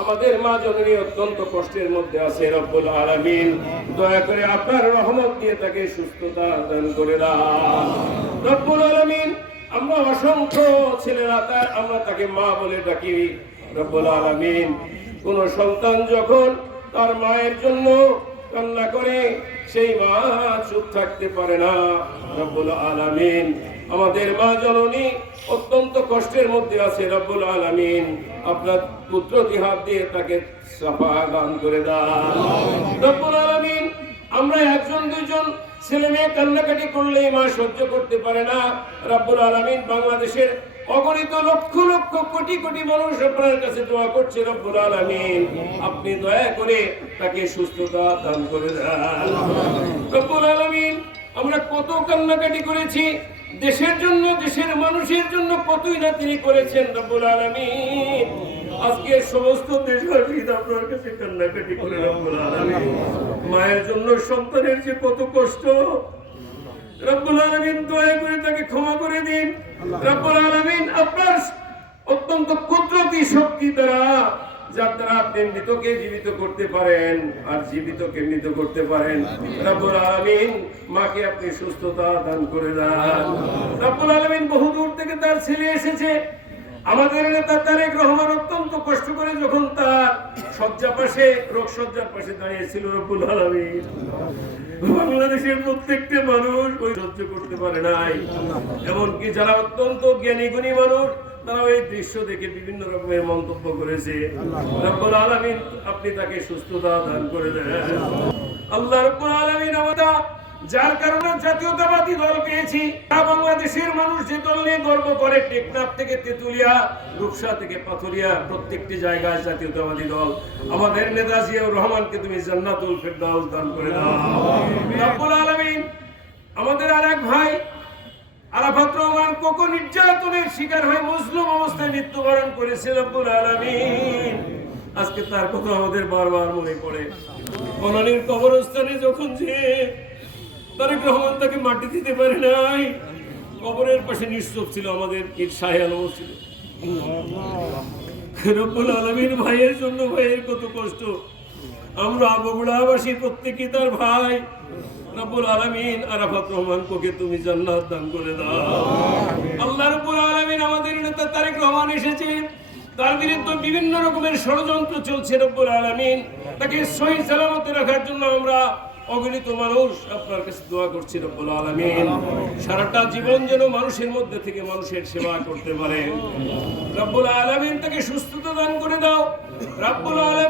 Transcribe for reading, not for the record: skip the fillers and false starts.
আমাদের মা জননী অত্যন্ত কষ্টের মধ্যে আছে রব্বুল আলামিন দয়া করে আপনার রহমত দিয়ে তাকে সুস্থতা দান করে দাও রব্বুল আলামিন। আমরা অসংখ্য ছেলেরা আমরা তাকে মা বলে ডাকি রব্বুল আলামিন। কোন সন্তান যখন তার মায়ের জন্য কান্না করে সেই মা চুপ থাকতে পারে না রব্বুল আলামিন। আমাদের মা জননী অত্যন্ত কষ্টের মধ্যে আছে রব্বুল আলামিন। আপনার পুত্রটি হাত দিয়ে তাকে সাফা দান করে দান রব্বুল আলামিন। আমরা একজন দুইজন ছেলে মেয়ে কান্নাকাটি করলেই মা সহ্য করতে পারে না রব্বুল আলামিন। বাংলাদেশের অগণিত লক্ষ লক্ষ কোটি কোটি মানুষ আপনার কাছে দোয়া করছে রব্বুল আলামিন। আপনি দয়া করে তাকে সুস্থতা দান করে দেন রব্বুল আলামিন। আমরা কত কান্নাকাটি করেছি দেশের জন্য, দেশের মানুষের জন্য, কতই না তিনি করেছেন রব্বুল আলামিন। আজকে সমস্ত দেশবাসী আপনার কাছে কান্নাকাটি করে রব্বুল আলামিন। মায়ের জন্য সন্তানের যে কত কষ্ট রব্বুল আলামিন দয়া করে তাকে ক্ষমা করে দিন রব্বুল আলামিন। আপনার অত্যন্ত কুদরতি শক্তি দ্বারা যার দ্বারা আপনি মৃতকে জীবিত করতে পারেন আর জীবিতকে মৃত করতে পারেন রব্বুল আলামিন। মাকে আপনি সুস্থতা দান করে দেন রব্বুল আলামিন। বহু দূর থেকে তার ছেলে এসেছে। আমাদের নেতা তারেক রহমান অত্যন্ত কষ্ট করে যখন তার শয্যা পাশে রোগ শয্যার পাশে দাঁড়িয়েছিল রব্বুল আলামিন, বাংলাদেশের প্রত্যেকটা মানুষ ওই সহ্য করতে পারে নাই। এমনকি যারা অত্যন্ত জ্ঞানী গুণী মানুষ তারা এই দৃশ্য দেখে বিভিন্ন রকমের মন্তব্য করেছে রব্বুল আলামিন। আপনি তাকে সুস্থতা দান করে দেন আল্লাহ রব্বুল আলামিন। আমরা যার কারণে জাতীয়তাবাদী দল পেয়েছি, বাংলাদেশের মানুষ যে দল নিয়ে গর্ব করে, টেকনাফ থেকে তেতুলিয়া, রূপসা থেকে পাথুরিয়া, প্রত্যেকটি জায়গায় জাতীয়তাবাদী দল। আমাদের নেতা জিয়াউর রহমানকে তুমি জান্নাতুল ফেরদাউস দান করে দাও রব্বুল আলামিন। আমাদের আরেক ভাই আরাফাত রহমান কোকো নির্যাতনের শিকার হয়ে মুসলিম অবস্থায় মৃত্যুবরণ করেছে রব্বুল আলামিন। আজকে তার কথা আমাদের বারবার মনে পড়ে। বনানীর কবরস্থানে যখন যে তারেক রহমান তাকে মাটি দিতে পারে নাই, কবরের পাশে নিশ্চুপ ছিল আমাদের ঈদ শাহে আলম ছিল রব্বুল আলামিন। ভাইয়ের জন্য ভাইয়ের কত কষ্ট। আমরা বগুড়াবাসী প্রত্যেকই তার ভাই রব্বুল আলামিন। আরাফাত রহমান কোকে তুমি জান্নাত দান করে দাও আল্লাহ রব্বুল আলামিন। আমাদের নেতা তারেক রহমান এসেছে, তার বিরুদ্ধে বিভিন্ন রকমের ষড়যন্ত্র চলছে রব্বুল আলামিন। তাকে সহি সালামতে রাখার জন্য আমরা অগণিত মানুষ আপনার কাছে দোয়া করছি রব্বুল আলামিন। সারাটা জীবন যেন মানুষের মধ্যে থেকে মানুষের সেবা করতে পারে রব্বুল আলামিন। তাকে সুস্থতা দান করে দাও রব্বুল আলামিন।